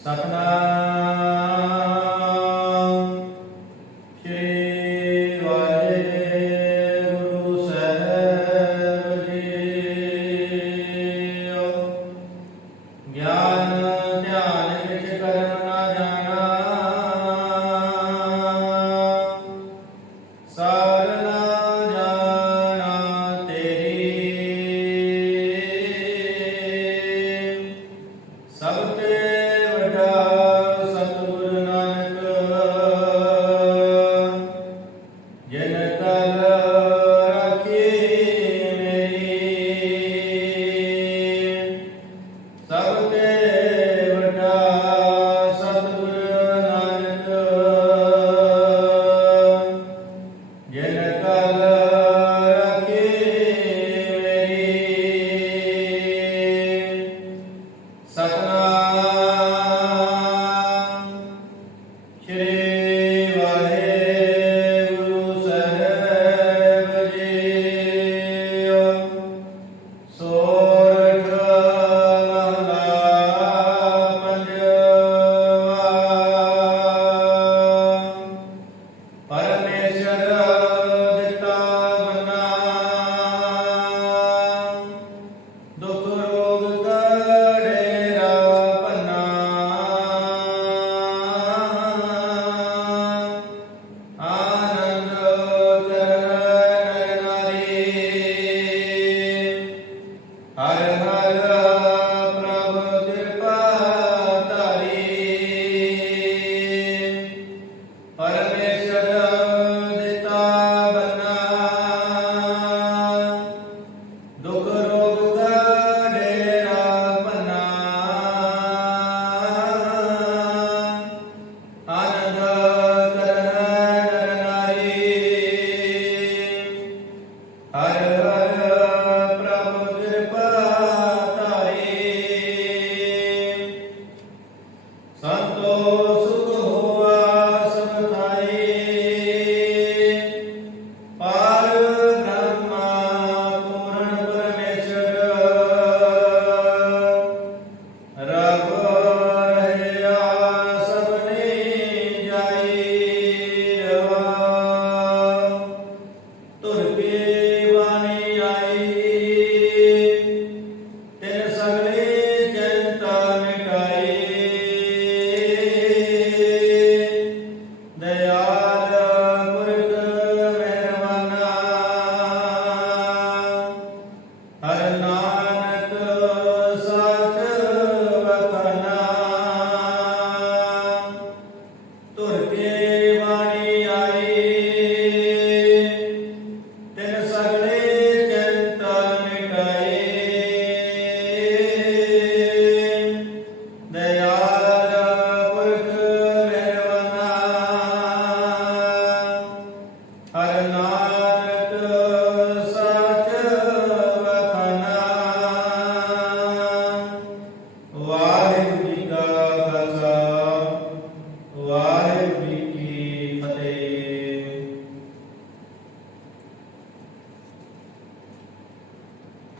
सतनाम के Yeah.